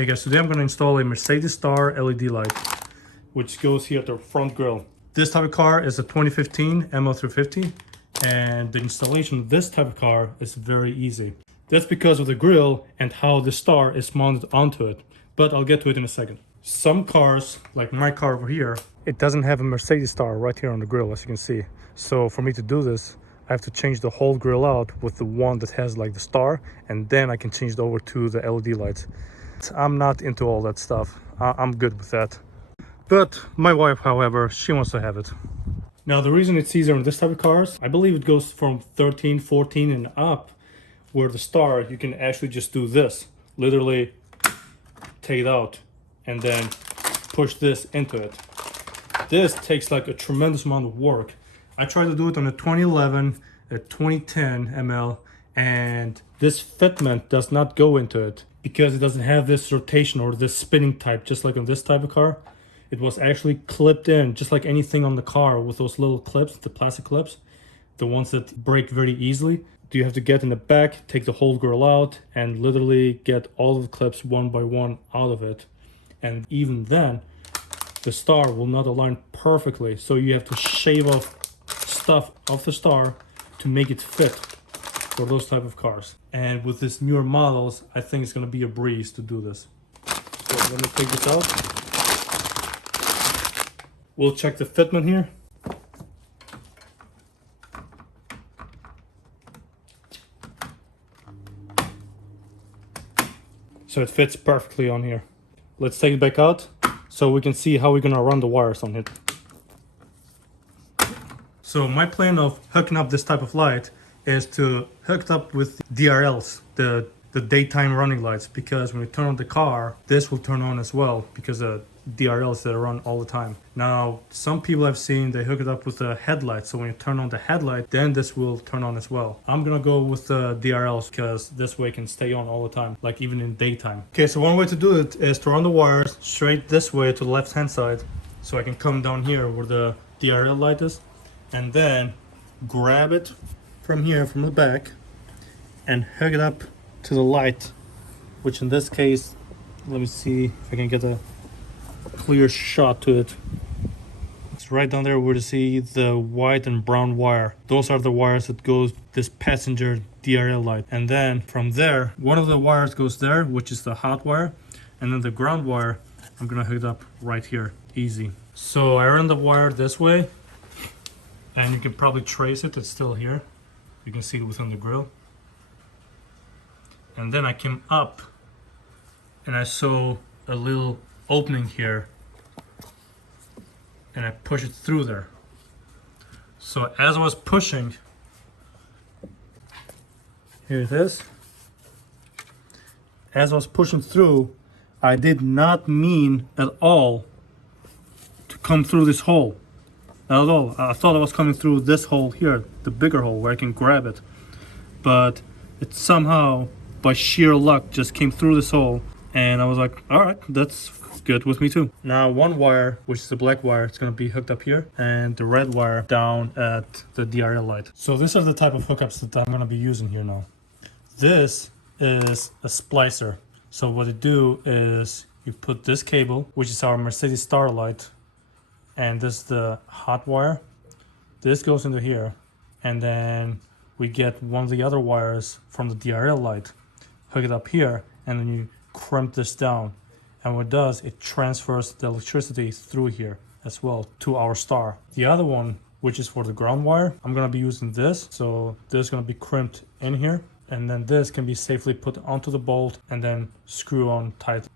Hey guys, today I'm going to install a Mercedes Star LED light, which goes here at the front grille. This type of car is a 2015 ML350, and the installation of this type of car is very easy. That's because of the grille and how the star is mounted onto it, but I'll get to it in a second. Some cars, like my car over here, it doesn't have a Mercedes Star right here on the grille, as you can see. So for me to do this, I have to change the whole grille out with the one that has like the star, and then I can change it over to the LED lights. I'm not into all that stuff. I'm good with that. But my wife, however, she wants to have it. Now the reason it's easier on this type of cars, I believe it goes from 13, 14 and up, where the star, you can actually just do this. Literally take it out and then push this into it. This takes like a tremendous amount of work. I tried to do it on a 2011, a 2010 ML, and this fitment does not go into it because it doesn't have this rotation or this spinning type, just like on this type of car. It was actually clipped in, just like anything on the car with those little clips, the plastic clips, the ones that break very easily. You have to get in the back, take the whole grille out, and literally get all of the clips one by one out of it. And even then, the star will not align perfectly, so you have to shave off stuff off the star to make it fit for those type of cars. And with this newer models, I think it's going to be a breeze to do this. So let me take this out. We'll check the fitment here. So it fits perfectly on here. Let's take it back out so we can see how we're gonna run the wires on it. So my plan of hooking up this type of light is to hook it up with DRLs, the daytime running lights, because when you turn on the car, this will turn on as well because the DRLs that run all the time. Now, some people I've seen, they hook it up with the headlight, so when you turn on the headlight, then this will turn on as well. I'm gonna go with the DRLs because this way it can stay on all the time, like even in daytime. Okay, so one way to do it is to run the wires straight this way to the left hand side, so I can come down here where the DRL light is, and then grab it from here, from the back, and hook it up to the light, which in this case, let me see if I can get a clear shot to it. It's right down there where you see the white and brown wire. Those are the wires that goes this passenger DRL light. And then from there, one of the wires goes there, which is the hot wire, and then the ground wire, I'm gonna hook it up right here. Easy. So I run the wire this way, and you can probably trace it. It's still here. You can see it within the grill. And then I came up and I saw a little opening here, and I push it through there. So as I was pushing, here it is. As I was pushing through, I did not mean at all to come through this hole. Not at all. I thought I was coming through this hole here, the bigger hole where I can grab it. But it somehow, by sheer luck, just came through this hole. And I was like, all right, that's good with me too. Now one wire, which is the black wire, it's going to be hooked up here, and the red wire down at the DRL light. So these are the type of hookups that I'm going to be using here now. This is a splicer. So what you do is you put this cable, which is our Mercedes Star light, and this is the hot wire. This goes into here, and then we get one of the other wires from the DRL light, hook it up here, and then you crimp this down. And what it does, it transfers the electricity through here as well to our star. The other one, which is for the ground wire, I'm gonna be using this. So this is gonna be crimped in here, and then this can be safely put onto the bolt and then screw on tight.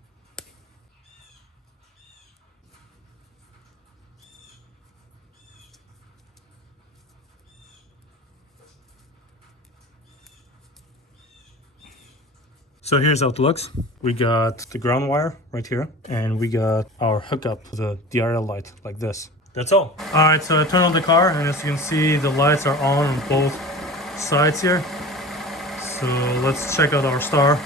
So here's how it looks. We got the ground wire right here, and we got our hookup for the DRL light like this. That's all. All right, so I turned on the car, and as you can see, the lights are on both sides here. So let's check out our star.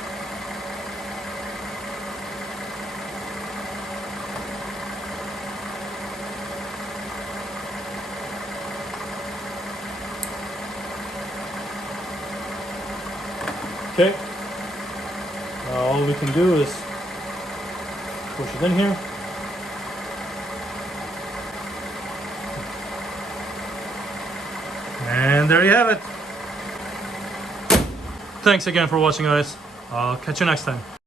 Okay. All we can do is push it in here. And there you have it. Thanks again for watching, guys. I'll catch you next time.